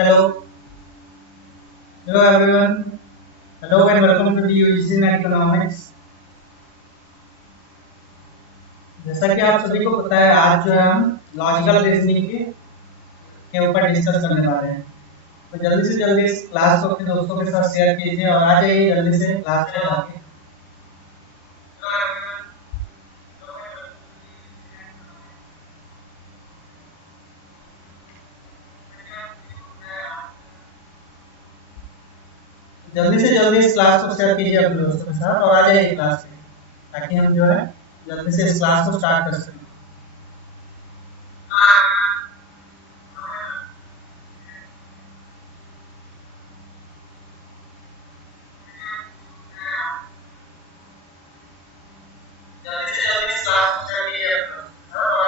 Hello, hello everyone. Hello and welcome to the UGC in Economics. जैसा कि आप सभी को पता है, आज जो है हम लॉजिकल रीजनिंग के ऊपर डिस्कस करने वाले हैं। तो जल्दी से जल्दी इस क्लास को अपने दोस्तों के साथ शेयर कीजिए और आ जाइए जल्दी से क्लास में जाके। जल्दी से जल्दी इस क्लास को शेयर कीजिए अपने दोस्तों के साथ और आ जाइए क्लास में, ताकि हम जो है जल्दी से इस क्लास को स्टार्ट कर सकें। जल्दी से जल्दी इस क्लास को शेयर कीजिए अपने दोस्तों के साथ और आ जाइए क्लास में, ताकि हम जो है जल्दी से इस क्लास को स्टार्ट कर सकें।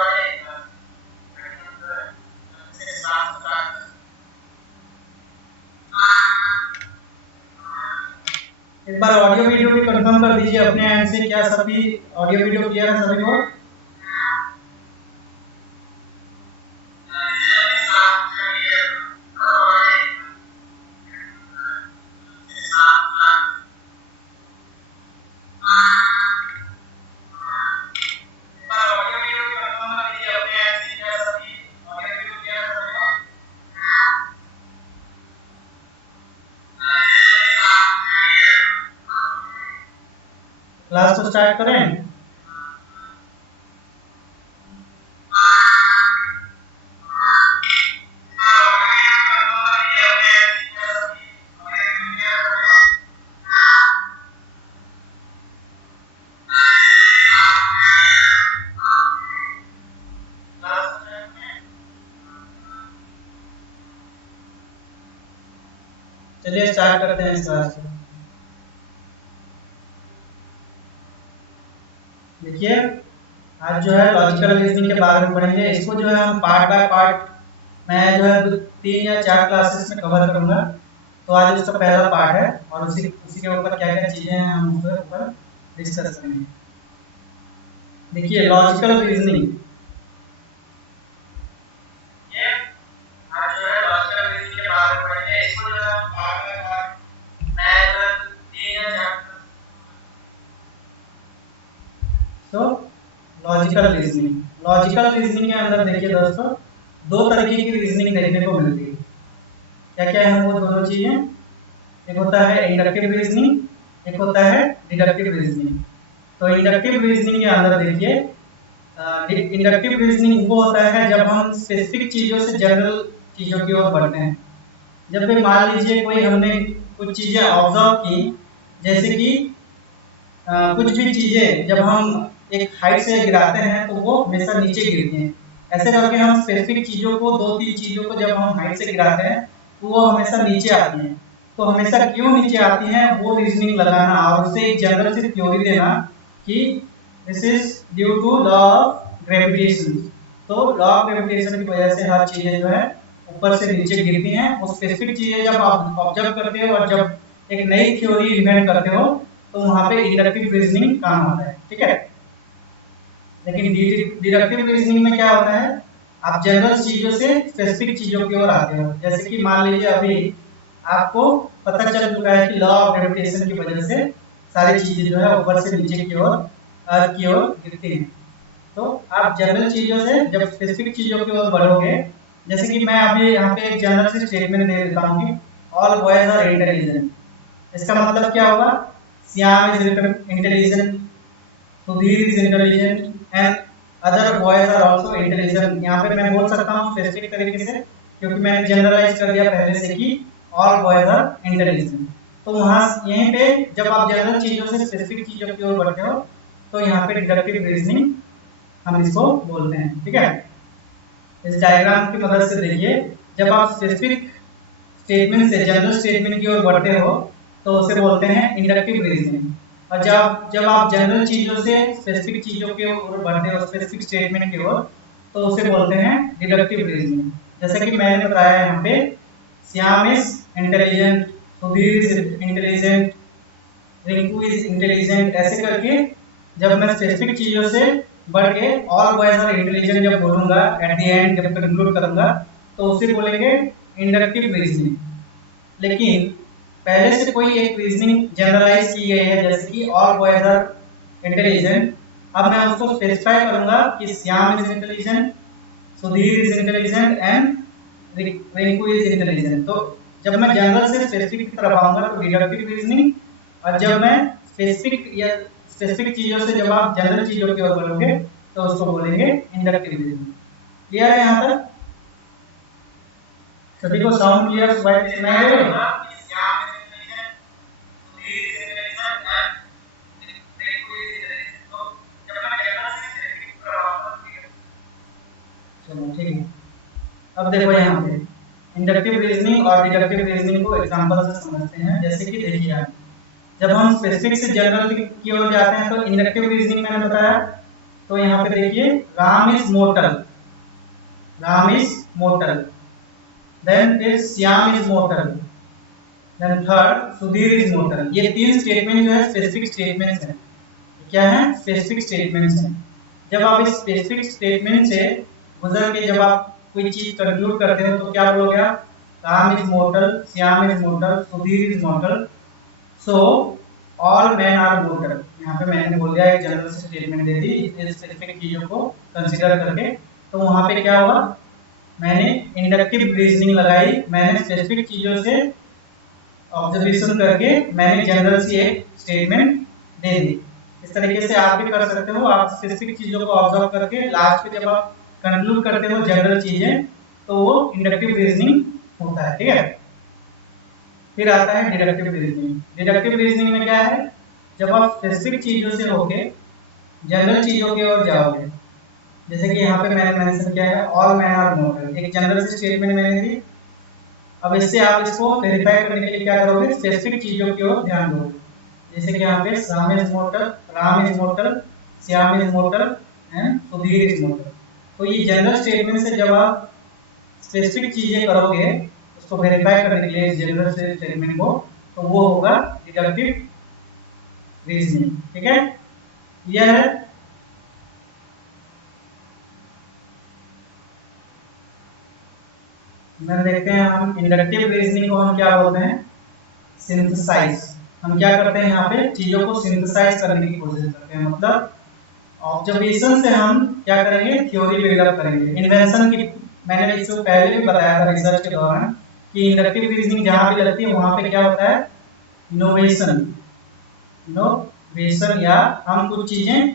एक बार ऑडियो वीडियो भी कंफर्म कर दीजिए अपने एंड से, क्या सभी ऑडियो वीडियो क्लियर है सभी को? क्लास को स्टार्ट करें। चलिए स्टार्ट करते हैं इस क्लास को। देखिए, आज जो है लॉजिकल रीजनिंग के बारे में पढ़ेंगे। इसको जो है हम पार्ट बाय पार्ट, मैं जो है 3 या 4 क्लासेस में कवर करूंगा। तो आज उसका पहला पार्ट है और उसी के ऊपर क्या क्या चीजें हैं हम उसके ऊपर डिस्कस करेंगे। देखिए, लॉजिकल रीजनिंग, तो लॉजिकल रीजनिंग के अंदर देखिए दोस्तों, 2 तरीके की रीजनिंग देखने को मिलती है। क्या क्या है वो दोनों चीजें? एक होता है इंडक्टिव रीजनिंग, एक होता है डिडक्टिव रीजनिंग। तो इंडक्टिव रीजनिंग के अंदर देखिए, इंडक्टिव रीजनिंग वो होता है जब हम स्पेसिफिक चीजों से जनरल चीजों की ओर बढ़ते हैं। जब भी मान लीजिए कोई हमने कुछ चीजें ऑब्जर्व की, जैसे कि कुछ भी चीजें जब हम एक हाइट से गिराते हैं तो वो हमेशा नीचे गिरती हैं। ऐसे करके हम स्पेसिफिक चीजों को, 2-3 चीजों को जब हम हाइट से गिराते हैं तो वो हमेशा नीचे आती हैं। तो हमेशा क्यों नीचे आती हैं वो रीजनिंग लगाना और उससे एक जनरल सी थ्योरी देना कि this is due to law of gravitation. तो लॉ ऑफ ग्रेविटेशन की वजह से हर चीजें जो है ऊपर से नीचे गिरती हैं। वो स्पेसिफिक चीजें जब आप ऑब्जर्व करते हो और जब एक नई थ्योरी इन्वेंट करते हो तो वहां पे इंडक्टिव रीजनिंग काम आता है। ठीक है, लेकिन डिडक्टिव रीजनिंग में क्या होता है, आप जनरल चीजों से स्पेसिफिक चीजों की ओर आते हो। जैसे कि मान लीजिए अभी आपको पता चल चुका है कि लॉ ऑफ ग्रेविटेशन की वजह से सारी चीजें जो है ऊपर से नीचे की ओर, अर्थ की ओर गिरती हैं। तो आप जनरल चीजों से जब स्पेसिफिक चीजों की ओर बढ़ोगे, जैसे कि मैं अभी यहाँ पे एक जनरल सी स्टेटमेंट दे देता हूँ कि ऑल बॉयज आर इंटेलिजेंट। इसका मतलब क्या होगा? Shyam is intelligent, Sudhir is intelligent and other boys are also intelligent. यहाँ पे मैं बोल सकता हूँ स्पेसिफिक तरीके से, क्योंकि मैंने जनरलाइज कर दिया पहले से कि ऑल बॉयज आर इंटेलिजेंट। तो वहाँ यहीं पे जब आप जनरल चीजों से स्पेसिफिक चीजों की ओर बढ़ते हो तो यहाँ पे डिडक्टिव रीजनिंग हम इसको बोलते हैं। ठीक है, इस डायग्राम की मदद से देखिए, जब आप स्पेसिफिक स्टेटमेंट से जनरल स्टेटमेंट की ओर बढ़ते हो तो उसे बोलते हैं इंडक्टिव रीजनिंग। और जब आप जनरल चीजों से स्पेसिफिक चीजों की ओर बढ़ते हो, स्पेसिफिक स्टेटमेंट की ओर, तो उसे बोलते हैं डिडक्टिव रीजनिंग। जैसे कि मैंने बताया यहाँ पे, Shyam is intelligent, Sudhir is intelligent, Rinku is intelligent. ऐसे करके जब मैं स्पेसिफिक चीजों से बढ़ के ऑल बॉयज आर इंटेलिजेंट जब बोलूंगा, एट द एंड जब कंक्लूड करूंगा, तो उसे बोलेंगे इंडक्टिव रीजनिंग। लेकिन पहले से कोई एक रीजनिंग जनरलाइज की गई है, जैसे कि ऑल बॉयज आर इंटेलिजेंट। अब मैं उसको स्पेसिफाई करूंगा कि Shyam is intelligent, Sudhir is intelligent and Rinku is intelligent. तो जब मैं जनरल से स्पेसिफिक की तरफ आऊंगा तो डिडक्टिव रीजनिंग, और जब मैं स्पेसिफिक या स्पेसिफिक चीजों से जब आप जनरल चीजों की ओर बढ़ोगे तो उसको बोलेंगे इंडक्टिव रीजनिंग। क्लियर है यहाँ तक? सभी को साउंड क्लियर सुनाई दे रहा है? चलो ठीक है। अब देखो यहाँ पे इंडक्टिव रीजनिंग और डिडक्टिव रीजनिंग को एग्जांपल से समझते हैं। जैसे कि देखिए आप, जब हम स्पेसिफिक से जनरल की ओर जाते हैं तो इंडक्टिव रीजनिंग मैंने बताया। तो यहाँ पे देखिए, Ram is mortal, Ram is mortal, then is Shyam is mortal, then third Sudhir is mortal. ये तीन स्टेटमेंट जो है स्पेसिफिक स्टेटमेंट्स हैं। क्या है? स्पेसिफिक स्टेटमेंट्स हैं। जब आप इस स्पेसिफिक स्टेटमेंट से गुजर के जब आप कोई चीज कंक्लूड करते हो तो क्या बोलोगे आप? Ram is mortal, Shyam is mortal, Sudhir is mortal, so all man are mortal. यहाँ पे मैंने बोल दिया, एक जनरल स्टेटमेंट दे दी स्पेसिफिक चीजों को कंसीडर करके। तो वहां पे क्या हुआ? मैंने इंडक्टिव रीजनिंग लगाई, मैंने स्पेसिफिक चीजों से ऑब्जर्वेशन करके मैंने जनरल सी एक स्टेटमेंट दे दी। इस तरीके से आप भी कर सकते हो। आप स्पेसिफिक चीजों को ऑब्जर्व करके लास्ट में जब आप कंक्लूड करते हो जनरल चीजें, तो वो इंडक्टिव रीजनिंग होता है। ठीक है? फिर आता है डिडक्टिव रीजनिंग। डिडक्टिव रीजनिंग में क्या है? जब आप स्पेसिफिक चीजों से होके जनरल चीजों की ओर जाओगे, जैसे कि यहाँ पे मैंने मेंशन किया है ऑल मैन आर मोर्टल, एक जनरल स्टेटमेंट मैंने दी। अब इससे आप इसको वेरीफाई करने के लिए क्या करोगे? स्पेसिफिक चीजों की ओर ध्यान दोगे। जैसे कि यहाँ पे Ram is mortal, Ram is mortal, Shyam is mortar and Sudhir is mortal. तो ये जनरल स्टेटमेंट से जब आप स्पेसिफिक चीजें करोगे उसको वेरीफाई करने के लिए जनरल स्टेटमेंट को, तो वो होगा डिडक्टिव रीजनिंग। ठीक है? क्लियर है? मैं देखते हैं हम इंडक्टिव रीजनिंग को हम क्या बोलते हैं? सिंथेसाइज। हम क्या करते हैं यहाँ पे? चीजों को सिंथेसाइज करने की कोशिश करते हैं। मतलब ऑब्जर्वेशन से हम क्या करेंगे? थ्योरी बिल्डअप करेंगे। इन्वेंशन की मैंने इससे पहले भी बताया था रिसर्च के दौरान कि इंडक्टिव रीजनिंग जहाँ भी लगती है वहाँ पे क्या होता है? इनोवेशन। इनोवेशन, या हम कुछ चीजें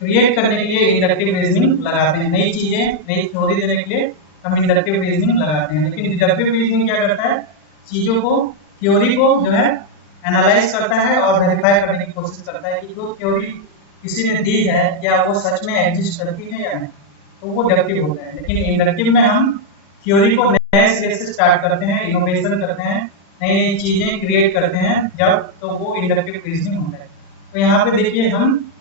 क्रिएट करने के लिए इंडक्टिव रीजनिंग लगाते हैं। नई चीजें, नई थ्योरी देने के लिए हम इंडक्टिव रीजनिंग लगाते हैं। लेकिन डिडक्टिव रीजनिंग क्या करता है? चीजों को, थ्योरी को जो है एनालाइज करता है और वेरीफाई करने की कोशिश करता है कि जो थ्योरी किसी ने दी है क्या वो सच में एग्जिस्ट करती है या नहीं। तो वो डिडक्टिव होता है। लेकिन इंडक्टिव में हम थ्योरी को नए सिरे से स्टार्ट करते हैं, इनोवेशन करते हैं, नई नई चीजें क्रिएट करते हैं जब, तो वो इंडक्टिव रीजनिंग होता है। तो यहाँ पे देखिए, हम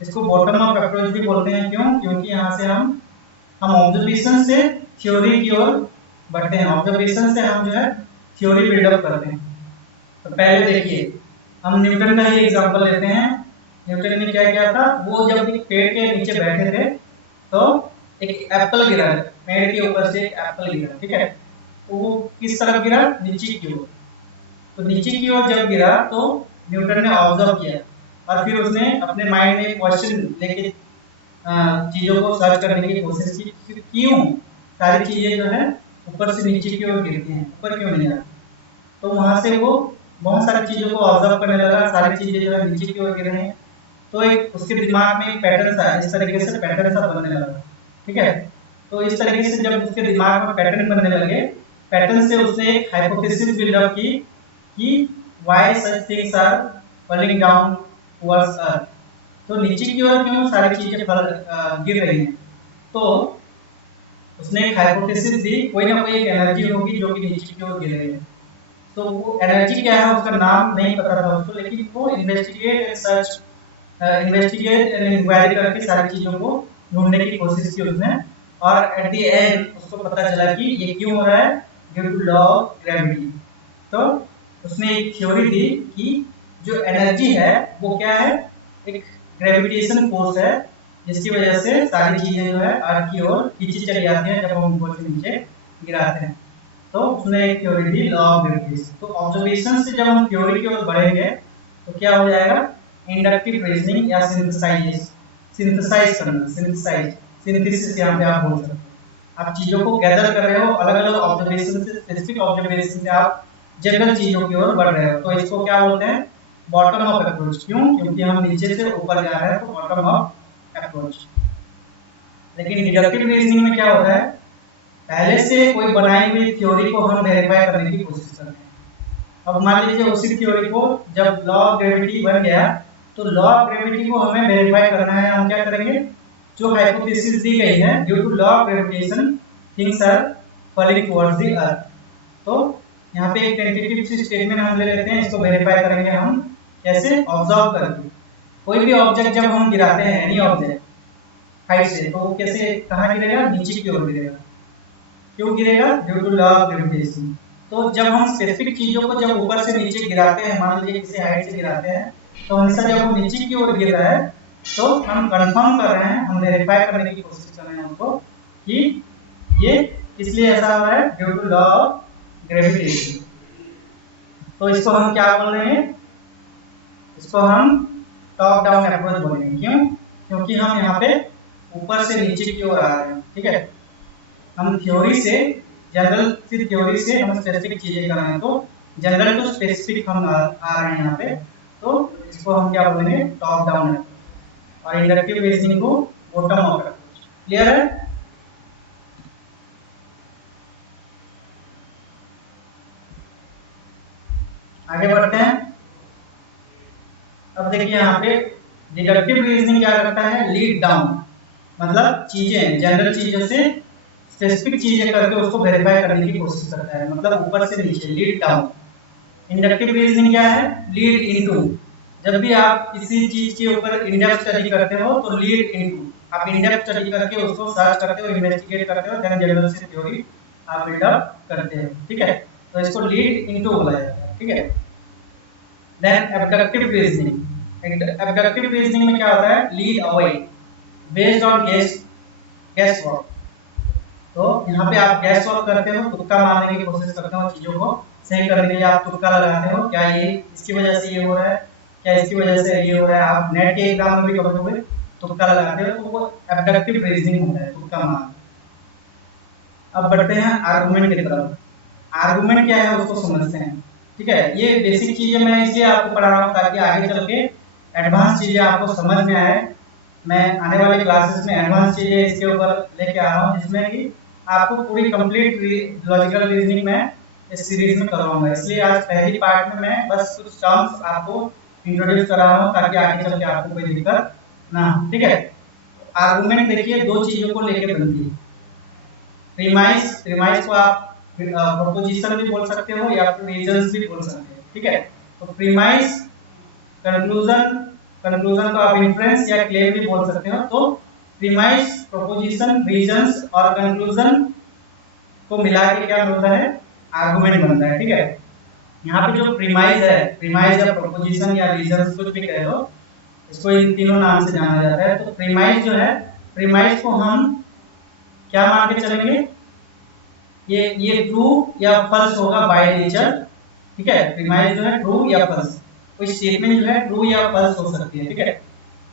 इसको बॉटम अप अप्रोच भी बोलते हैं। क्यों? क्योंकि यहाँ से हम ऑब्जर्वेशन से थ्योरी की ओर बढ़ते हैं। ऑब्जर्वेशन से हम जो है थ्योरी बिल्डअप करते हैं। तो पहले देखिए, हम न्यूटन का ही एग्जांपल लेते हैं। न्यूटन ने क्या किया था? वो जब एक पेड़ के नीचे बैठे थे तो एक एप्पल गिरा, पेड़ के ऊपर से एक एप्पल गिरा। ठीक है? तो वो किस तरफ गिरा? नीचे की ओर। तो नीचे की ओर जब गिरा तो न्यूटन ने ऑब्जर्व किया और फिर उसने अपने माइंड में क्वेश्चन लेके चीजों को सर्च करने की कोशिश की कि क्यों सारी चीजें जो है ऊपर से नीचे की ओर गिरती हैं, ऊपर क्यों नहीं आती। तो वहां से वो बहुत सारी चीजों को ऑब्जर्व करने लगा, सारी चीजें जो है नीचे की ओर गिर रही हैं। तो एक उसके दिमाग में एक पैटर्न सा, इस तरीके से पैटर्न सा बनने लगा। ठीक है? तो इस तरीके से जब उसके दिमाग में पैटर्न बनने लगे, पैटर्न से उसने एक हाइपोथेसिस बिल्डअप की कि why such things are falling down towards earth. तो नीचे की ओर क्यों सारी चीजें गिर रही हैं। तो उसने एक हाइपोथेसिस दी, कोई ना कोई एक एनर्जी होगी जो कि नीचे की ओर गिर रही है। तो वो एनर्जी क्या है उसका नाम नहीं पता था उसको, लेकिन वो investigate search, investigate and inquiry करके सारी चीजों को ढूंढने की कोशिश की उसने। और एट द एंड उसको पता चला कि ये क्यों हो रहा है, due to law of gravity. तो उसने एक थ्योरी दी कि जो एनर्जी है वो क्या है, एक ग्रेविटेशन फोर्स है, जिसकी वजह से सारी चीजें जो है अर्थ की ओर खींची चली जाती हैं जब हम ऊपर से नीचे गिराते हैं। तो तो उसने एक theory the law of gravity. तो ऑब्जर्वेशन से जब हम थ्योरी की ओर बढ़ेंगे तो क्या हो जाएगा, इंडक्टिव रीजनिंग या सिंथेसाइज करना, सिंथेसिस यहाँ पे आप बोल सकते हो। आप चीजों को गैदर कर रहे हो अलग अलग ऑब्जर्वेशन से, स्पेसिफिक ऑब्जर्वेशन से आप जनरल चीजों की ओर बढ़ रहे हो, तो इसको क्या बोलते हैं, बॉटम अप अप्रोच। क्यों? क्योंकि हम नीचे से ऊपर जा रहे हैं, तो बॉटम अप अप्रोच। लेकिन डिडक्टिव रीजनिंग में क्या होता है, पहले से कोई बनाई हुई थ्योरी को हम वेरीफाई करने की कोशिश करते हैं। अब मान लीजिए उसी थ्योरी को जब लॉ ऑफ ग्रेविटी बन गया, तो लॉ ऑफ ग्रेविटी को हमें वेरीफाई करना है। हम क्या करेंगे, जो हाइपोथेसिस दी गई है, due to law of gravitation things are falling towards the earth, तो यहाँ पे एक टेंटेटिव सी स्टेटमेंट हम ले लेते हैं। इसको वेरीफाई करेंगे हम कैसे, ऑब्जर्व करके। कोई भी ऑब्जेक्ट जब हम गिराते हैं, एनी ऑब्जेक्ट हाइट से, तो कैसे, कहाँ गिरेगा, नीचे की ओर गिरेगा। क्यों गिरेगा, due to law of gravitation. तो जब हम स्पेसिफिक चीजों को जब ऊपर से नीचे गिराते हैं, मान लीजिए किसी हाइट से गिराते हैं, तो हमेशा जब वो नीचे की ओर गिर रहा है, तो हम कंफर्म कर रहे हैं, हम वेरीफाई करने की कोशिश कर रहे हैं उनको कि ये इसलिए ऐसा हो रहा है, due to law of gravitation. तो इसको हम क्या बोल रहे हैं, इसको हम टॉप डाउन अप्रोच बोलेंगे। क्यों? क्योंकि हम यहाँ पे ऊपर से नीचे की ओर आ रहे हैं। ठीक है, हम थ्योरी से, जनरल की थ्योरी से हम स्पेसिफिक चीजें कर रहे हैं, तो जनरल टू स्पेसिफिक हम आ रहे हैं यहाँ पे, तो इसको हम क्या बोलेंगे, टॉप डाउन अप्रोच। और इंडक्टिव रीजनिंग को बॉटम अप अप्रोच। क्लियर है? आगे बढ़ते हैं। अब देखिए यहाँ पे डिडक्टिव रीजनिंग क्या करता है, लीड डाउन, मतलब चीजें, जनरल चीजों से स्पेसिफिक चीजें करके उसको वेरीफाई करने की कोशिश करता है, मतलब ऊपर से नीचे, लीड डाउन। इंडक्टिव रीजनिंग क्या है, लीड इनटू। जब भी आप किसी चीज के ऊपर इन डेप्थ स्टडी करते हो, तो लीड इनटू, आप इन डेप्थ स्टडी करके उसको सर्च करते हो, इन्वेस्टिगेट करते हो, देन जनरल से थ्योरी आप बिल्डअप करते हो। ठीक है, तो इसको लीड इनटू बोला जाता है। ठीक है, then abductive reasoning. Abductive reasoning में क्या होता है, lead away based on guess work. तो यहाँ पे आप गैस वर्क करते हो, तुक्का मारने की कोशिश करते हो, चीजों को सही करने के लिए आप तुक्का लगाते हो, क्या ये इसकी वजह से ये हो रहा है, क्या इसकी वजह से ये हो रहा है। आप नेट के एग्जाम में भी कभी कभी तुक्का लगाते हो, तो वो एब्डक्टिव रीजनिंग होता है, तुक्का मारना। अब बढ़ते हैं आर्गुमेंट की तरफ। आर्गुमेंट क्या है उसको समझते हैं। ठीक है, ये बेसिक चीजें मैं इसलिए आपको पढ़ा रहा हूँ ताकि आगे चल के एडवांस चीजें आपको समझ में आए। मैं आने वाले क्लासेस में एडवांस चीजें इसके ऊपर लेके आ रहा हूँ, जिसमें कि आपको पूरी कंप्लीट लॉजिकल रीजनिंग में इस सीरीज में करवाऊंगा। इसलिए आज पहली पार्ट में मैं बस कुछ टर्म्स आपको इंट्रोड्यूस करा रहा हूँ ताकि आगे चल के आपको कोई दिक्कत ना हो। ठीक है, आर्गुमेंट देखिए दो चीजों को लेकर बनती है। प्रीमाइस को आप प्रोपोजिशन भी बोल सकते हो या फिर रीजंस भी बोल सकते हो। ठीक है, तो प्रीमाइस, कंक्लूजन को आप इन्फ्रेंस या क्लेम भी बोल सकते हो। तो प्रीमाइस, प्रोपोजिशन, रीजंस और कंक्लूजन को मिला के क्या बनता है, आर्गुमेंट बनता है। ठीक है, यहाँ पे जो प्रीमाइस या प्रोपोजिशन या रीजंस कुछ भी कह लो, इसको इन तीनों नाम से जाना जाता है। तो प्रीमाइस जो है, प्रीमाइस को हम क्या मान के चलेंगे, ये ट्रू या फॉल्स होगा बाय नेचर। ठीक है, प्रीमाइस जो है ट्रू या फॉल्स, कोई स्टेटमेंट जो है ट्रू या फॉल्स हो सकती है। ठीक है,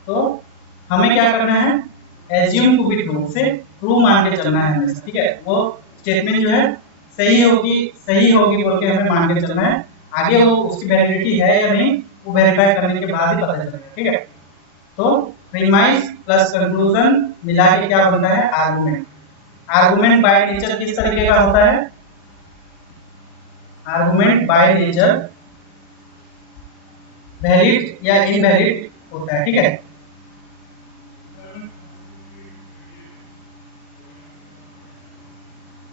तो हमें क्या करना है, एज्यूम टू बी ट्रू, से ट्रू मान के चलना है हमेशा। ठीक है, वो स्टेटमेंट जो है सही होगी बोल के हमें मान के चलना है। आगे वो उसकी वैलिडिटी है या नहीं, वो वेरीफाई करने के बाद ही पता चलेगा। ठीक है, तो प्रीमाइस प्लस कंक्लूजन मिला के क्या बनता है, आर्गुमेंट। आर्गुमेंट बाय नेचर किस तरीके का होता है, आर्गुमेंट बाय नेचर वैलिड या इनवैलिड होता है। ठीक है,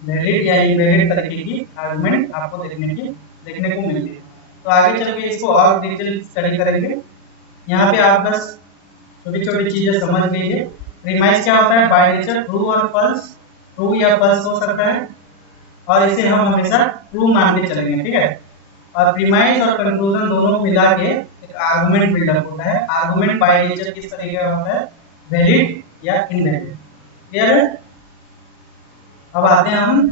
वैलिड या इनवैलिड तरीके की आर्गुमेंट आपको देखने को मिलती है। तो आगे चल के इसको और डिटेल स्टडी करेंगे। यहाँ पे आप बस छोटी छोटी चीजें समझ लीजिए। प्रीमाइस क्या होता है, बाय नेचर ट्रू और फॉल्स, ट्रू या फॉल्स हो सकता है, और इसे हम हमेशा ट्रू मान के चलेंगे। ठीक है, और प्रीमाइस और कंक्लूजन दोनों को मिला के एक आर्गुमेंट बिल्डअप होता है। आर्गुमेंट बाय नेचर किस तरीके का होता है, वैलिड या इनवैलिड। क्लियर है? अब आते हैं हम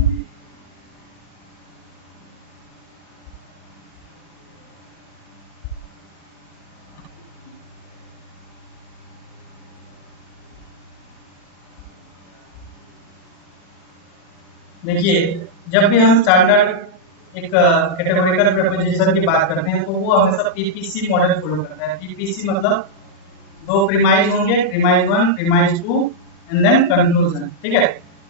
देखिए, जब भी हम स्टैंडर्ड एक कैटेगोरिकल प्रीपोजिशन की बात करते हैं तो वो हमेशा पीपीसी मॉडल फॉलो करता है। पीपीसी मतलब दो प्रीमाइज होंगे, premise 1, premise 2 and then conclusion. ठीक है,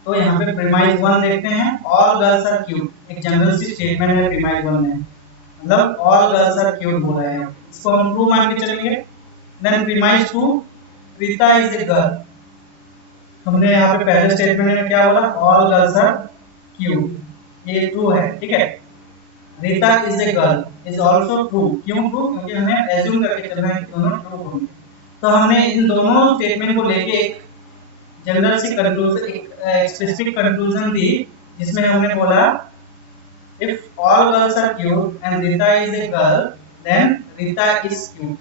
तो यहाँ पे प्रीमाइज 1 देखते हैं, ऑल गर्ल्स आर क्यूट, एक जनरल सी स्टेटमेंट है प्रीमाइज 1 में, मतलब ऑल गर्ल्स आर क्यूट बोल रहे हैं, इसको हम ट्रू मान के चलेंगे। Then premise 2, Rita is a girl, हमने यहाँ पे पहले स्टेटमेंट में क्या बोला, ऑल गर्ल्स आर क्यूट, ये ट्रू है। ठीक है, Rita is a girl is also true, क्यों ट्रू, क्योंकि हमें एज्यूम करके चलना है कि दोनों ट्रू होंगे। तो हमने इन दोनों स्टेटमेंट को लेके एक जनरल सी कंक्लूजन, एक स्पेसिफिक कंक्लूजन दी, जिसमें हमने बोला if all girls are cute and Rita is a girl then Rita is cute.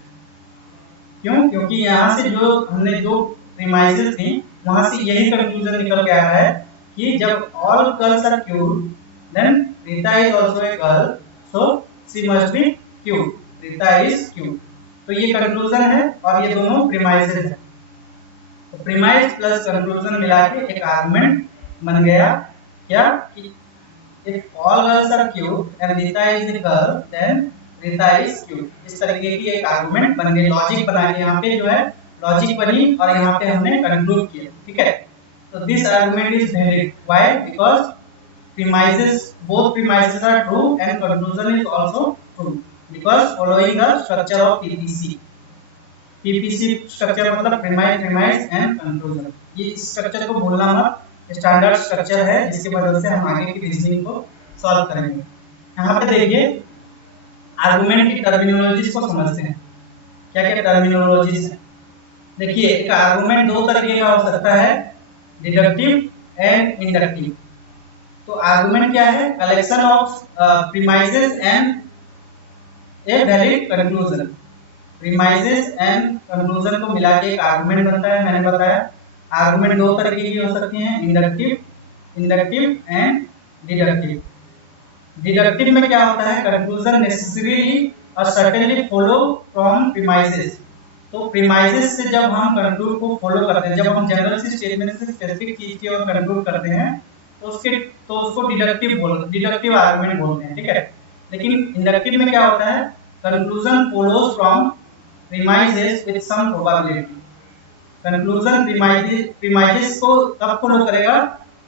क्यों, क्योंकि यहाँ से जो हमने जो प्रीमाइसेस थी वहां से यही कंक्लूजन निकल के आ रहा है कि जब all girls are cute then Rita is also a girl, so she must be cute, Rita is cute. तो ये कंक्लूजन है और ये दोनों प्रीमाइसेस है। तो प्रीमाइस प्लस कंक्लूजन मिला के एक आर्गुमेंट बन गया क्या, कि if all girls are cute and Rita is a girl then Rita is cute. इस तरीके की एक आर्गुमेंट बन गई, लॉजिक बना के यहाँ पे जो है लॉजिक बनी और यहाँ पे हमने कंक्लूड किया। ठीक है, तो this argument is valid, why, because premises, both premises are true and conclusion is also true because following the structure of PPC। PPC structure मतलब प्रीमाइस, प्रीमाइस एंड कंक्लूजन। ये स्ट्रक्चर को भूलना मत, स्टैंडर्ड स्ट्रक्चर है जिसकी वजह से हम आगे की रीजनिंग को सॉल्व करेंगे। यहाँ पे देखिए आर्गुमेंट की टर्मिनोलॉजीज को समझते हैं, क्या क्या टर्मिनोलॉजीज है। देखिए एक आर्गुमेंट दो तरीके का हो सकता है, डिडक्टिव एंड इंडक्टिव। तो आर्गुमेंट क्या है, collection of premises and a valid conclusion. Premises and conclusion को मिला के एक आर्गुमेंट बनता है। मैंने बताया आर्गुमेंट दो तरीके की हो सकती हैं, इंडक्टिव एंड डिडक्टिव। डिडक्टिव में क्या होता है, कंक्लूजन नेसेसरीली और सर्टेनली फॉलो फ्रॉम प्रीमाइसेस। तो प्रीमाइसेस से जब हम कंक्लूड को फॉलो करते हैं, जब हम जनरल सी स्टेटमेंट से स्पेसिफिक चीज की ओर कंक्लूड करते हैं तो उसको डिडक्टिव आर्गुमेंट बोलते हैं। ठीक है, लेकिन इंडक्टिव में क्या होता है, conclusion follows from premises with some probability. Conclusion premises को कब फॉलो करेगा,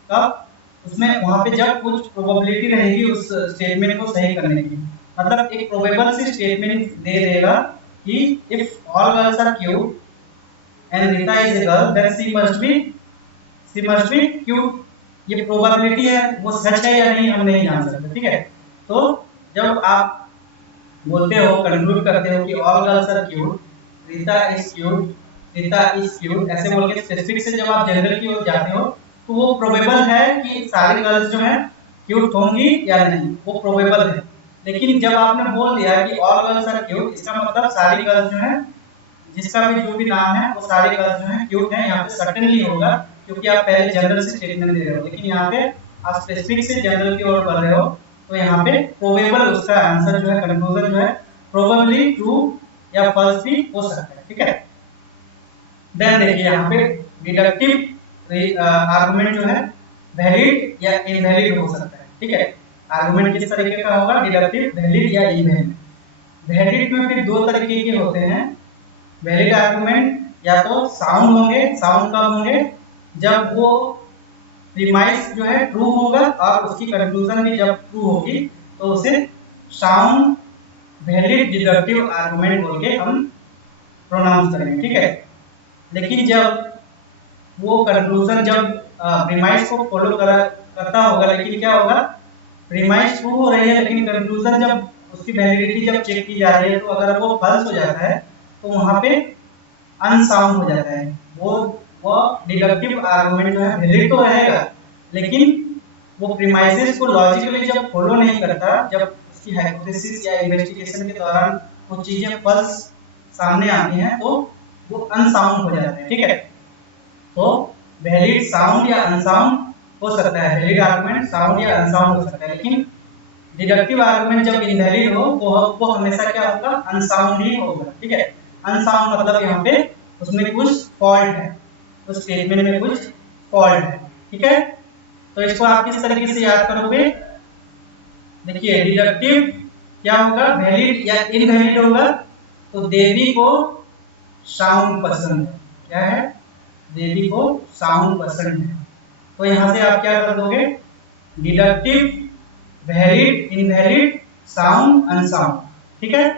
कब, उसमें वहां पे जब कुछ प्रोबेबिलिटी रहेगी उस स्टेटमेंट को सही करने की। मतलब एक प्रोबेबल सी स्टेटमेंट दे देगा कि if all girls are cute and Rita is a girl then she must be cute. ये प्रोबेबिलिटी है, वो सच है या नहीं हम नहीं जान सकते। ठीक है, तो जब आप बोलते हो, कंक्लूड करते हो कि all girls are cute, Rita is cute, Rita is cute, ऐसे बोल के स्पेसिफिक से जब आप जनरल की ओर जाते हो तो वो प्रोबेबल है कि सारी गर्ल्स जो हैं क्यूट होंगी या नहीं, वो प्रोबेबल है। लेकिन जब आपने बोल दिया कि ऑल गर्ल्स आर क्यूट, इसका मतलब सारी गर्ल्स जो हैं, जिसका भी जो भी नाम है वो सारी गर्ल्स जो हैं क्यूट हैं। यहाँ पे सर्टेनली होगा क्योंकि आप पहले जनरल से स्टेटमेंट दे रहे हो, लेकिन यहाँ पे आप स्पेसिफिक से जनरल की ओर बढ़ रहे हो, तो यहाँ पे प्रोबेबल उसका आंसर जो है, कंक्लूजन जो है प्रोबेबली ट्रू या फॉल्स भी हो सकता है। ठीक है, देन देखिए यहाँ पे डिडक्टिव आर्गुमेंट जो है वैलिड या इनवैलिड हो सकता है। ठीक है, आर्गुमेंट किस तरीके का होगा, डिडक्टिव, वैलिड या इनवैलिड। वैलिड में फिर दो तरीके के होते हैं। वैलिड आर्गुमेंट या तो साउंड होंगे, साउंड कब होंगे, जब वो प्रीमाइस जो है ट्रू होगा और उसकी कंक्लूजन भी जब ट्रू होगी तो उसे साउंड वैलिड डिडक्टिव आर्गुमेंट बोल के हम प्रोनाउंस करेंगे। ठीक है, लेकिन जब वो कंक्लूजन जब प्रीमाइस को फॉलो करता होगा, लेकिन क्या होगा, प्रीमाइस ट्रू हो रही है लेकिन कंक्लूजन जब उसकी वैलिडिटी जब चेक की जा रही है तो अगर वो फॉल्स हो जाता है तो वहां पे अनसाउंड हो जाता है। वो डिडक्टिव आर्गुमेंट जो है वैलिड तो रहेगा लेकिन वो प्रीमाइसेस को लॉजिकली जब फॉलो नहीं करता, जब उसकी हाइपोथेसिस या इन्वेस्टिगेशन के दौरान वो चीजें फॉल्स सामने आती हैं तो वो अनसाउंड हो जाते हैं। ठीक है, तो वैलिड साउंड या अनसाउंड हो सकता है, वैलिड आर्गुमेंट साउंड या अनसाउंड हो सकता है, लेकिन डिडक्टिव आर्गुमेंट जब इनवैलिड हो तो वो हमेशा क्या होगा, अनसाउंड ही होगा। ठीक है, अनसाउंड मतलब यहाँ पे उसमें कुछ फॉल्ट है, उस स्टेटमेंट में कुछ फॉल्ट है। ठीक है, तो इसको आप किस तरीके से याद करोगे? देखिए डिडक्टिव क्या होगा, वैलिड या इनवैलिड होगा। तो देवी को साउंड पसंद है, क्या है? देवी को साउंड पसंद है। तो यहां से आप क्या कर दोगे? Deductive, valid, invalid, sound, unsound, ठीक है।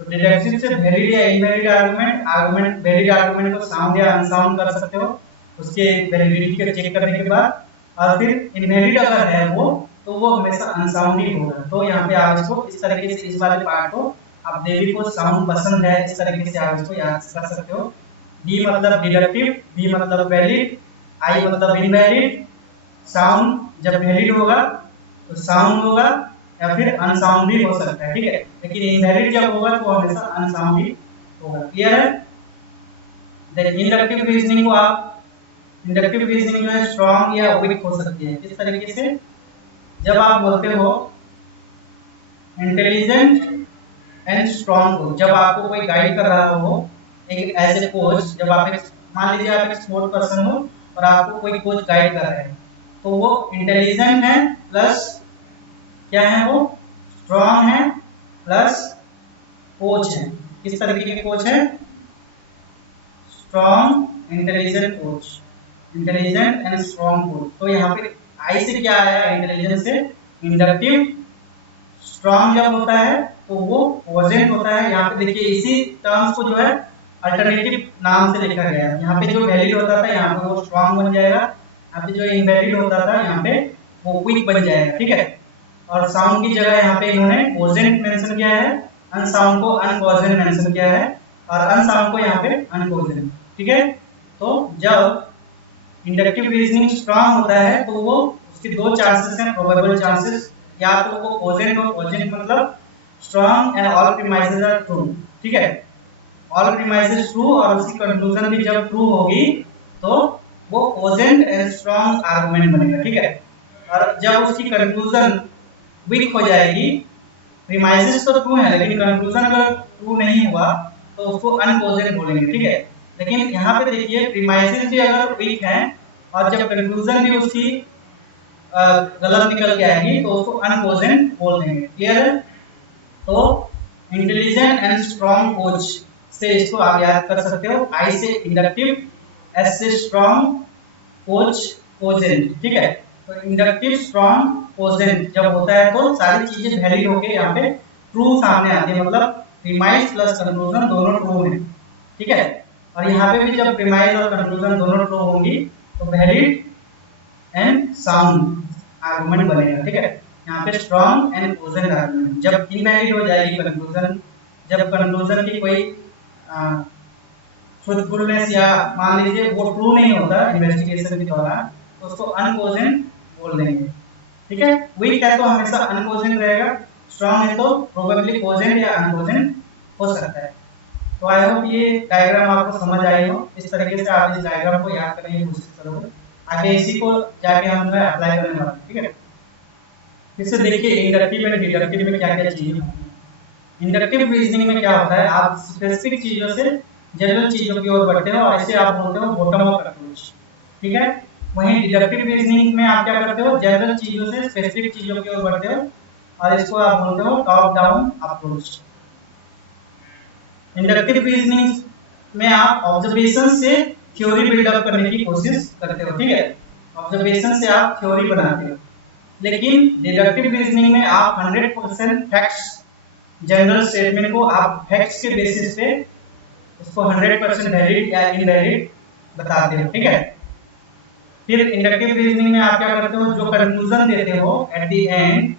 तो डिडक्टिव से वैलिड या इनवैलिड आर्गुमेंट वैलिड आर्गुमेंट को साउंड या अनसाउंड कर सकते हो उसके वैलिडिटी को चेक करने के बाद। और फिर इनवैलिड अगर है वो, तो वो हमेशा अनसाउंड ही होगा। तो यहाँ पे आप इसको इस तरीके से, इस वाले पार्ट को आप देवी को साउंड पसंद है, इस तरीके से आप इसको याद कर सकते हो। डी मतलब डिडक्टिव, बी मतलब वैलिड, आई मतलब इनवैलिड, साउंड जब वैलिड होगा तो साउंड होगा या फिर अनसाउंड भी हो सकता है, ठीक है। लेकिन इनवैलिड जब होगा तो हमेशा अनसाउंड ही होगा। क्लियर है? देखिए इंडक्टिव रीजनिंग को आप, इंडक्टिव रीजनिंग जो है स्ट्रांग या वीक हो सकती है। किस तरीके से? जब आप बोलते हो इंटेलिजेंट एंड स्ट्रांग को, जब आपको कोई गाइड कर रहा हो एक एज ए कोच, जब आप मान लीजिए आप एक स्पोर्ट पर्सन हो और आपको कोई कोच गाइड कर रहे हैं, तो वो इंटेलिजेंट है प्लस क्या है, वो स्ट्रांग है प्लस कोच है। किस तरीके के कोच है? Strong, intelligent coach, intelligent and strong coach. तो यहाँ पे आई से क्या आया? इंटेलिजेंस से इंडक्टिव। स्ट्रांग जब होता है तो वो कोजेंट होता है। यहाँ पे देखिए इसी टर्म्स को जो है अल्टरनेटिव नाम से लिखा गया है। यहाँ पे जो वैलिड होता था यहाँ पे वो स्ट्रांग बन जाएगा, यहाँ पे जो इनवैलिड होता था यहाँ पे वो वीक बन जाएगा, ठीक है। और साउंड की जगह यहाँ पे इन्होंने कोजेंट मेंशन किया है, अनसाउंड को अनकोजेंट मेंशन किया है और अनसाउंड को यहाँ पे अनकोजेंट, ठीक है। तो जब इंडक्टिव रीजनिंग स्ट्रांग होता है तो वो उसके दो चांसेस हैं, प्रोबेबल चांसेस, या तो वो कोजेंट हो, कोजेंट मतलब strong and all premises are true, ठीक है। ऑल प्रीमाइसेस ट्रू और उसकी कंक्लूजन भी जब ट्रू होगी तो वो कोजेंट एंड स्ट्रांग आर्गुमेंट बनेगा, ठीक है। और जब उसकी कंक्लूजन वीक हो जाएगी, प्रीमाइसेस तो ट्रू है लेकिन कंक्लूजन अगर ट्रू नहीं हुआ तो उसको अनकोजेंट बोलेंगे, ठीक है। लेकिन यहाँ पे देखिए प्रीमाइसेस भी अगर वीक है और जब कंक्लूजन भी उसकी गलत निकल के आएगी तो उसको अनकोजेंट बोल देंगे। क्लियर है? तो इंटेलिजेंट एंड स्ट्रांग कोच से इसको आप याद कर सकते हो। आई से इंडक्टिव, एस से स्ट्रांग, कोच कोजेंट, ठीक है। तो इंडक्टिव, स्ट्रांग, कोजेंट जब होता है तो सारी चीजें वैलिड होके यहाँ पे ट्रू सामने आती है, मतलब प्रीमाइस प्लस कंक्लूजन दोनों ट्रू है, ठीक है। और यहाँ पे भी जब प्रीमाइस और कंक्लूजन दोनों ट्रू होंगी तो वैलिड एंड साउंड आर्गुमेंट बनेगा, ठीक है। यहाँ पे स्ट्रांग एंड कोजेंट आर्गुमेंट। जब इनवैलिड हो जाएगी कंक्लूजन, जब कंक्लूजन की कोई ट्रूथफुलनेस या मान लीजिए वो ट्रू नहीं होता इन्वेस्टिगेशन के दौरान, तो उसको अनकोजेंट बोल देंगे, ठीक है। वीक है तो हमेशा अनकोजेंट रहेगा, स्ट्रांग है तो प्रोबेबली कोजेंट या अनकोजेंट हो सकता है। तो आई होप ये डायग्राम आपको समझ आई हो। इस तरीके से आप इस डायग्राम को याद करने की कोशिश करोगे, आगे इसी को जाके हम अप्लाई करने वाले हैं, ठीक है। इससे देखिए इंडक्टिव एंड डिडक्टिव में क्या क्या चीजें होती हैं। इंडक्टिव रीजनिंग में क्या होता है, आप स्पेसिफिक चीजों से जनरल चीजों की ओर बढ़ते हो और इसे आप बोलते हो बॉटम अप अप्रोच, ठीक है। वहीं डिडक्टिव रीजनिंग में आप क्या करते हो, जनरल चीजों से स्पेसिफिक चीजों की ओर बढ़ते हो और इसको आप बोलते हो top down approach. Inductive reasoning में आप ऑब्जर्वेशन से थ्योरी बिल्डअप करने की कोशिश करते हो, ठीक है। ऑब्जर्वेशन से आप थ्योरी बनाते हो। लेकिन डिडक्टिव रीजनिंग में आप 100% फैक्ट्स, जनरल स्टेटमेंट को आप फैक्ट्स के बेसिस पे उसको 100% वैलिड या इनवैलिड बताते हो, ठीक है। फिर इंडक्टिव रीजनिंग में आप क्या करते हो, जो कंक्लूजन देते हो एट द एंड,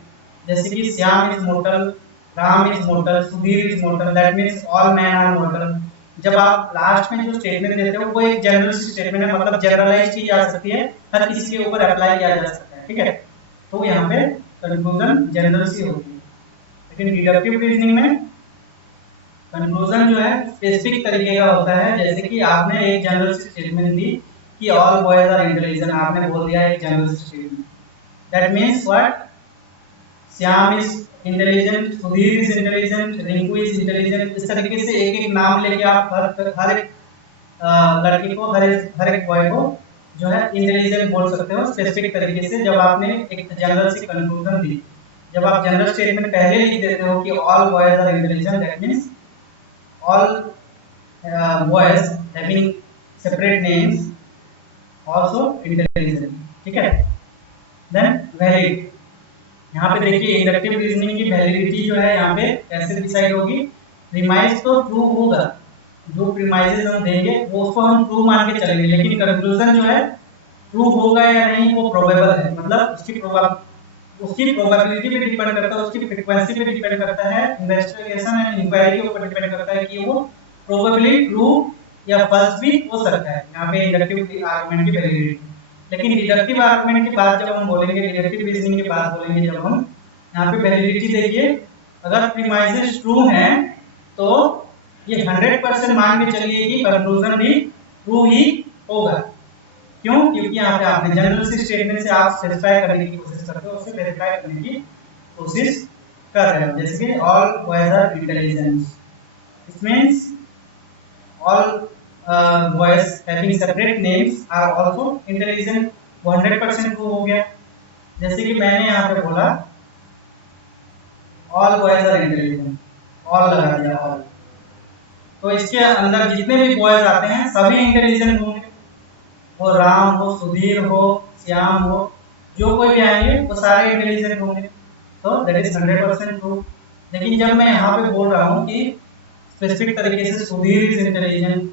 जैसे कि Shyam is mortal, Ram is mortal, Sudhir is mortal, that means all man are mortal. जब आप लास्ट में जो स्टेटमेंट देते हो वो एक जनरल स्टेटमेंट है, मतलब जनरलाइज की जा सकती है, हर किसी के ऊपर अप्लाई किया जा सकता है, ठीक है। तो यहाँ पे कंक्लूजन जनरल सी होती है। लेकिन डिडक्टिव रीजनिंग में कंक्लूजन जो है स्पेसिफिक तरीके का होता है, जैसे कि आपने एक जनरल स्टेटमेंट दी कि ऑल बॉयज आर इंटेलिजेंट, आपने बोल दिया एक general statement, that means what, Shyam is intelligent, Sudhir is intelligent, Rinku is intelligent. इस तरीके से एक एक नाम लेके आप हर एक लड़की को, हर एक बॉय को जो है इंटेलिजेंट बोल सकते हो स्पेसिफिक तरीके से, जब आपने एक जनरल सी कंक्लूजन दी। जब आप जनरल स्टेटमेंट पहले लिख देते हो कि all boys are intelligent, that means all boys having separate names also intelligent, ठीक है। देन वैलिड, यहाँ पे देखिए इंडक्टिव रीजनिंग की वैलिडिटी जो है यहाँ पे कैसे डिसाइड होगी। प्रीमाइस तो ट्रू होगा, जो प्रीमाइसेस हम देंगे वो उसको हम ट्रू मान के चलेंगे, लेकिन कंक्लूजन जो है ट्रू होगा या नहीं वो प्रोबेबल है, मतलब उसकी प्रोबेबिलिटी पे डिपेंड करता है, उसकी फ्रीक्वेंसी पे डिपेंड करता है, इन्वेस्टिगेशन एंड इंक्वायरी के ऊपर डिपेंड करता है कि वो प्रोबेबली ट्रू या फॉल्स भी हो सकता है। यहाँ पे इंडक्टिव आर्गुमेंट की वैलिडिटी। लेकिन डिडक्टिव आर्गुमेंट की बात जब हम बोलेंगे, डिडक्टिव रीजनिंग की बात बोलेंगे जब हम, यहाँ पे वैलिडिटी देखिए, अगर प्रीमाइसेस ट्रू हैं तो ये 100% मान के चलिए कि कंक्लूजन भी ट्रू ही होगा। क्यों? क्योंकि यहाँ पे आपने जनरल से स्टेटमेंट से आप सेटिस्फाई करने की कोशिश करते हो, उसे वेरीफाई करने की कोशिश कर रहे हो। जैसे कि all boys are intelligent, it means all boys having separate names are also intelligent, 100% true हो गया। जैसे कि मैंने यहाँ पे बोला all boys are intelligent, all लगा दिया ऑल, तो इसके अंदर जितने भी बॉयज आते हैं सभी इंटेलिजेंट होंगे, वो राम हो, सुधीर हो, श्याम हो, जो कोई भी आएंगे वो सारे इंटेलिजेंट होंगे, तो दैट इज 100% ट्रू। लेकिन जब मैं यहाँ पे बोल रहा हूँ कि स्पेसिफिक तरीके से Sudhir is intelligent,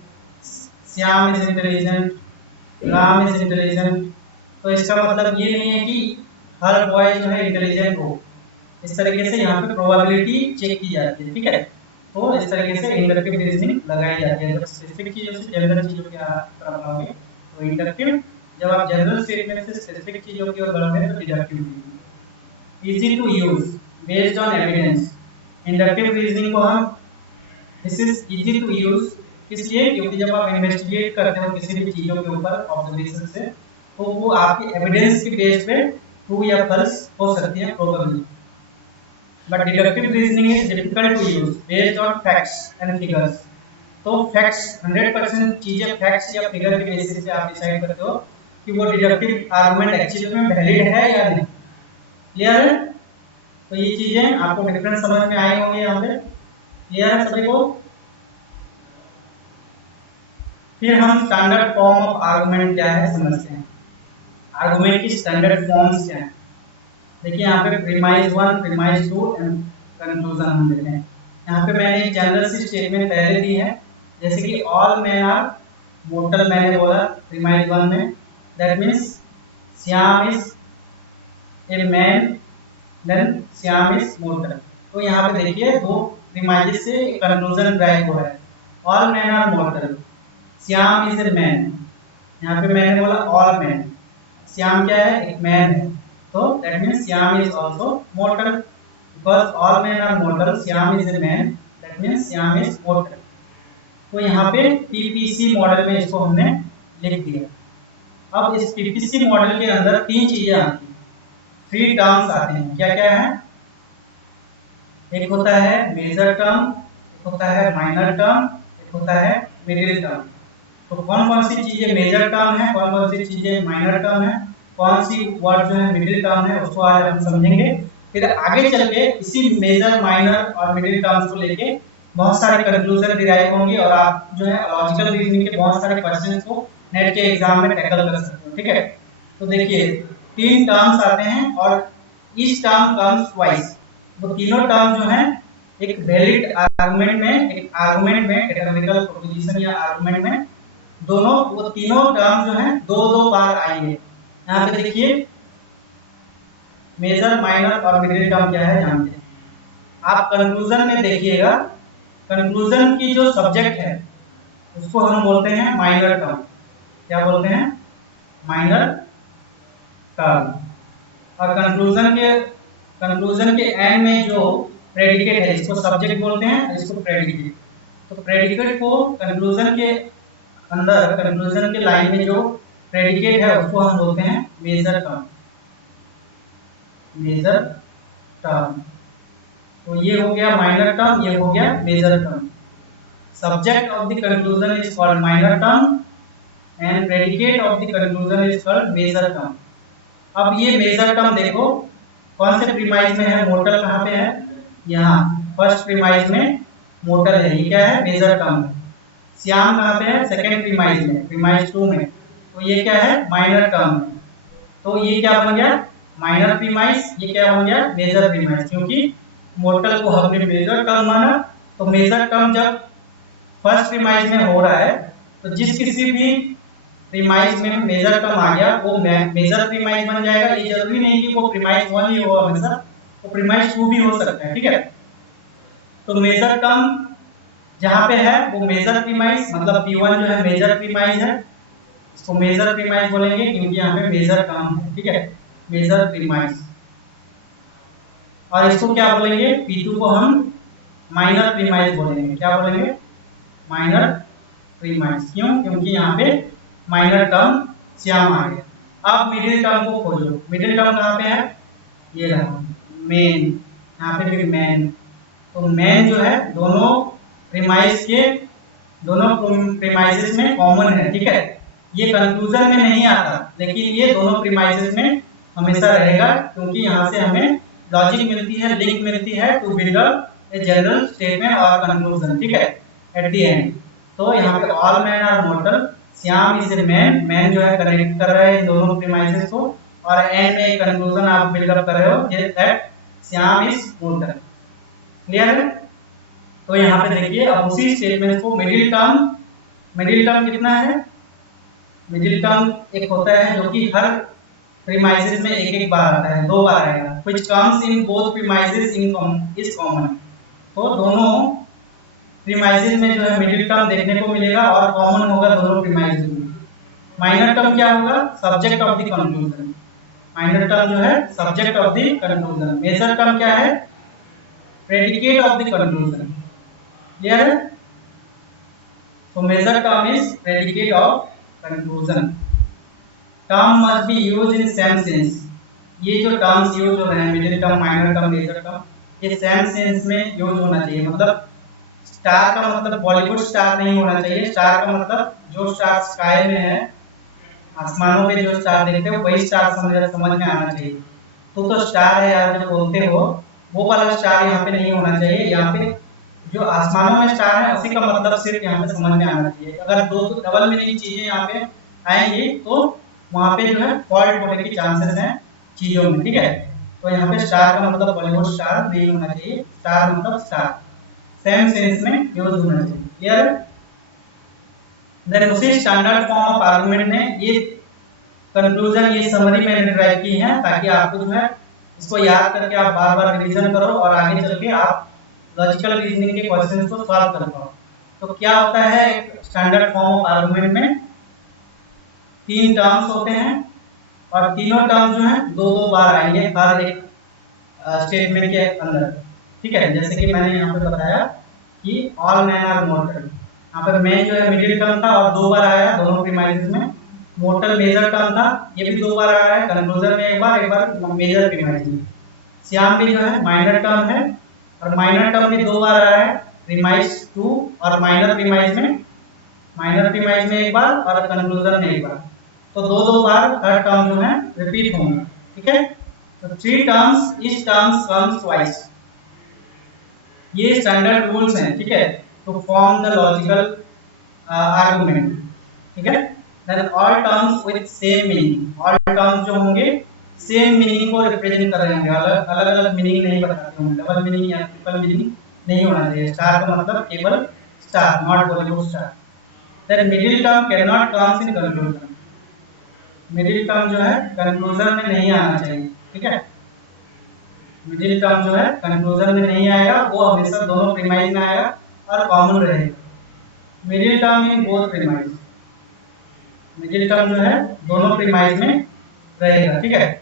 Shyam is intelligent, Ram is intelligent, तो इसका मतलब ये नहीं है कि हर बॉय जो है इंटेलिजेंट हो। इस तरीके से यहाँ पे प्रोबेबिलिटी चेक की जाती है, ठीक है। तो इस तरीके से इंडक्टिव रीजनिंग लगाई जाती है। जब स्पेसिफिक चीजों से जनरल चीजों की तरफ आओगे तो इंडक्टिव, जब आप जनरल स्टेटमेंट से स्पेसिफिक चीजों की ओर बढ़ोगे तो deductive reasoning. Easy to use based on evidence, inductive reasoning को हम this is easy to use इसलिए क्योंकि जब आप इन्वेस्टिगेट करते हो किसी भी चीजों के ऊपर ऑब्जर्वेशन से, तो वो आपकी एविडेंस के बेस पे ट्रू या फॉल्स हो सकती है probably. But deductive reasoning is difficult to use based on facts and figures. तो फैक्ट्स 100% चीजें फैक्ट्स या फिगर के बेसिस पे आप डिसाइड करते हो कि वो डिडक्टिव आर्गुमेंट एक्चुअली में वैलिड है या नहीं। क्लियर है? तो ये चीजें आपको डिफरेंस समझ में आए होंगे यहाँ पे। क्लियर है सभी को? फिर हम स्टैंडर्ड फॉर्म ऑफ आर्गुमेंट क्या है समझते हैं। आर्गुमेंट की स्टैंडर्ड फॉर्म्स क्या है? देखिए यहाँ पे प्रीमाइस 1, प्रीमाइस 2 एंड कंक्लूजन हम देते हैं। यहाँ पे मैंने एक जनरल सी स्टेटमेंट पहले दी है, जैसे कि ऑल मैन आर मोर्टल, मैंने बोला प्रीमाइस 1 में, that means Shyam is a man, then Shyam is mortal. तो यहाँ पे देखिए दो प्रीमाइस से कंक्लूजन ड्राइव हो रहा है, all man are mortal, Shyam is a man. यहाँ पे मैंने बोला ऑल मैन, श्याम क्या है? एक मैन है, so that means Shyam is also mortal, because all men are mortal, Shyam is a man, that means Shyam is mortal। तो यहाँ पे पीपीसी मॉडल में इसको हमने लिख दिया। अब इस पीपीसी मॉडल के अंदर तीन चीजें आती हैं, थ्री टर्म्स आते हैं। क्या क्या है? एक होता है मेजर टर्म, एक होता है माइनर टर्म, एक होता है मिडिल टर्म। तो कौन कौन सी चीजें मेजर टर्म है, कौन कौन सी चीजें माइनर टर्म है, कौन सी वर्ड जो है मिडिल टर्म है, उसको आज हम समझेंगे। फिर आगे चल के इसी मेजर, माइनर और मिडिल टर्म्स को लेके बहुत सारे कंक्लूजन डिराइव होंगे और आप जो है लॉजिकल रीजनिंग के बहुत सारे क्वेश्चंस को नेट के एग्जाम में टैकल कर सकते हो, ठीक है। तो देखिए तीन टर्म्स आते हैं और ईच टर्म कम्स ट्वाइस। वो तीनों टर्म जो हैं एक वैलिड आर्गुमेंट में, एक आर्गुमेंट में, कैटेगोरिकल प्रोपोजिशन या आर्गुमेंट में, दोनों वो तीनों टर्म जो हैं दो दो बार आएंगे। यहाँ पे देखिए मेजर, माइनर और मिडिल टर्म क्या है जानते हैं। आप कंक्लूजन में देखिएगा, कंक्लूजन की जो सब्जेक्ट है उसको हम बोलते हैं माइनर टर्म। क्या बोलते हैं? Minor term. और कंक्लूजन के एंड में जो प्रेडिकेट है इसको सब्जेक्ट बोलते हैं, इसको प्रेडिकेट। तो प्रेडिकेट को कंक्लूजन के अंदर, कंक्लूजन के लाइन में जो प्रेडिकेट है उसको हम बोलते हैं मेजर टर्म, मेजर टर्म। तो ये हो गया माइनर टर्म, ये हो गया major term. Subject of the conclusion is called minor term and predicate of the conclusion is called major term. अब ये मेजर टर्म देखो कौन से प्रीमाइज में है, मोटल कहाँ पे है, यहाँ फर्स्ट प्रीमाइज में मोटल है, ये क्या है मेजर टर्म है। श्याम कहाँ पे है, सेकंड प्रीमाइज में, प्रीमाइज 2 में, तो ये क्या है माइनर टर्म है। तो ये क्या बन गया माइनर प्रीमाइज, ये क्या बन गया मेजर प्रीमाइज, क्योंकि मोटल को हमने मेजर टर्म माना। तो मेजर टर्म जब फर्स्ट प्रीमाइज में हो रहा है तो जिस किसी भी प्रीमाइज में मेजर टर्म आ गया वो मेजर प्रीमाइज बन जाएगा। ये जरूरी नहीं कि वो प्रीमाइज 1 ही हो हमेशा, तो प्रीमाइज 2 भी हो सकता है, ठीक है। तो मेजर टर्म जहां पे है वो मेजर प्रीमाइज, मतलब P1 जो है मेजर प्रीमाइज है, इसको मेजर प्रीमाइज बोलेंगे क्योंकि यहाँ पे मेजर टर्म है, ठीक है, मेजर प्रीमाइज। और इसको क्या बोलेंगे, P2 को हम माइनर प्रीमाइज बोलेंगे। क्या बोलेंगे, माइनर प्रीमाइज। क्यों, क्योंकि यहाँ पे माइनर टर्म श्याम आ गया। अब मिडिल टर्म को खोजो, मिडिल टर्म कहाँ पे है, ये रहा मेन, यहाँ पे भी मेन। तो मेन जो है दोनों प्रीमाइज के, दोनों प्रीमाइजेस में कॉमन है, ठीक है। ये कंक्लूजन में नहीं आता, लेकिन ये दोनों प्रीमाइजेस में हमेशा रहेगा, क्योंकि यहाँ से हमें लॉजिक मिलती है, लिंक मिलती है to build a general statement और कंक्लूजन, ठीक है, एट द एंड। तो यहाँ पे all man are mortal, Shyam is a man, man जो है कनेक्ट कर रहे हैं इन दोनों प्रीमाइजेस को, और एंड में एक कंक्लूजन आप बिल्डअप कर रहे हो दैट श्याम इज मॉर्टल। क्लियर है। तो यहाँ पे देखिए अब उसी स्टेटमेंट को मिडिल टर्म कितना है, मिडिल टर्म एक होता है जो कि हर प्रीमाइसेस में एक एक बार आता है, 2 बार आएगा, which comes in both premises is common. तो दोनों प्रीमाइसेस में जो है मिडिल टर्म देखने को मिलेगा और कॉमन होगा दोनों प्रीमाइसेस में। माइनर टर्म क्या होगा, subject of the conclusion, minor term जो है subject of the conclusion. Major term क्या है, predicate of the conclusion. Clear है। तो major term is predicate of conclusion. Term must be used in same sense. ये जो टर्म्स यूज हो रहे हैं middle term, minor term, major term, ये सेम सेंस में यूज होना चाहिए। मतलब स्टार का मतलब बॉलीवुड स्टार नहीं होना चाहिए, स्टार का मतलब जो स्टार स्काई में है, आसमानों पे जो स्टार देखते हो वही स्टार समझ में आना चाहिए। तो स्टार है यार जो बोलते हो, वो वाला स्टार यहाँ पे नहीं होना चाहिए। यहाँ पे जो आसमानों में स्टार है उसी का मतलब सिर्फ यहाँ पे समझ में आना चाहिए। अगर दो डबल मीनिंग चीजें यहाँ पे आएंगी तो वहाँ पे जो है फॉल्ट होने की चांसेस हैं चीजों में, ठीक है। तो यहाँ पे स्टार का मतलब बॉलीवुड स्टार नहीं होना चाहिए, स्टार मतलब स्टार, सेम सेंस में यूज होना चाहिए। क्लियर। देन उसी स्टैंडर्ड फॉर्म ऑफ आर्गुमेंट में ये कंक्लूजन, ये समरी मैंने ड्राइव की है ताकि आपको जो है इसको याद करके आप बार बार रिवीजन करो और आगे चल के आप लॉजिकल रीजनिंग के क्वेश्चंस को सॉल्व कर पाओ। तो क्या होता है स्टैंडर्ड फॉर्म ऑफ आर्गुमेंट में, 3 टर्म्स होते हैं और तीनों टर्म जो है 2-2 बार आएंगे हर एक स्टेटमेंट के अंदर, ठीक है। जैसे कि मैंने यहाँ पे बताया कि ऑल मैन आर मॉर्टल, यहाँ पर मैन जो है मिडिल टर्म था और 2 बार आया दोनों प्रीमाइसेस में। मॉर्टल मेजर टर्म था, ये भी 2 बार आया है, कंक्लूजन में एक बार मेजर प्रीमाइस में। श्याम भी जो है माइनर टर्म है और माइनर टर्म भी 2 बार आया है, प्रीमाइस 2 और माइनर प्रीमाइस में एक बार और कंक्लूजन में एक बार। तो 2-2 बार हर टर्म जो है रिपीट होंगे, ठीक है। तो 3 terms, each terms comes twice. ये स्टैंडर्ड रूल्स हैं, ठीक है, to form the logical argument, ठीक है। Then all terms with same meaning, all terms जो होंगे सेम मीनिंग को रिप्रेजेंट कर रहे होंगे, अलग अलग मीनिंग नहीं बताते होंगे, डबल मीनिंग या ट्रिपल मीनिंग नहीं होना चाहिए। स्टार का मतलब केवल star, not Bollywood star. Then middle term can not comes in conclusion, middle term जो है कंक्लूजन में नहीं आना चाहिए, ठीक है। मिडिल टर्म जो है कंक्लूजन में नहीं आएगा, वो हमेशा दोनों प्रीमाइस में आएगा और कॉमन रहेगा। Middle term in both premise, middle term जो है दोनों प्रीमाइस में रहेगा, ठीक है।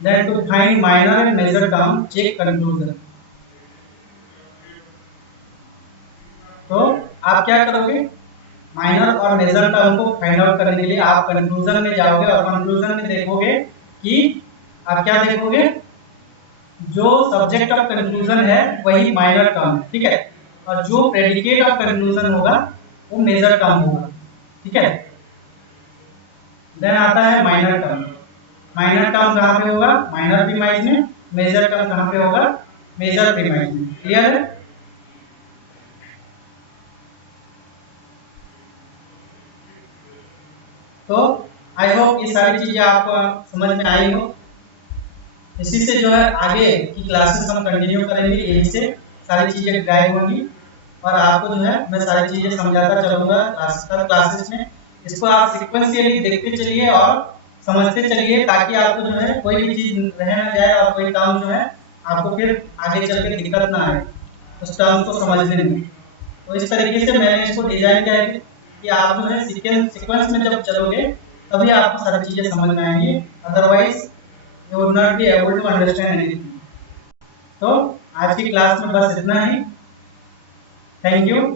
Then to find minor and major term, check conclusion. तो आप क्या करोगे, माइनर और मेजर टर्म को फाइंड आउट करने के लिए आप कंक्लूजन में जाओगे और कंक्लूजन में देखोगे कि आप क्या देखोगे, जो सब्जेक्ट ऑफ कंक्लूजन है वही माइनर टर्म है, ठीक है। और जो प्रेडिकेट ऑफ कंक्लूजन होगा वो मेजर टर्म होगा, ठीक है। देन आता है माइनर टर्म। माइनर टर्म कहाँ पे होगा? माइनर प्रीमाइज में। मेजर टर्म कहाँ पे होगा? मेजर प्रीमाइज में। क्लियर है? तो आई होप ये सारी चीजें आपको समझ में आई हो। इसी से जो है आगे की क्लासेस हम कंटिन्यू करेंगे, यही से सारी चीजें ड्राइव होंगी और आपको जो है मैं सारी चीजें समझाता चलूंगा क्लासेस में। इसको आप सिक्वेंशियली देखते चलिए और समझते चलिए, ताकि आपको जो है कोई भी चीज रह ना जाए और कोई काम जो है आपको फिर आगे चल के दिक्कत ना आए उस टर्म को समझने में। तो इस तरीके से मैंने इसको डिजाइन किया है कि आप जो है सीक्वेंस में जब चलोगे तभी आपको सारी चीजें समझ में आएंगी, otherwise you would not be able to understand anything. तो आज की क्लास में बस इतना ही। Thank you.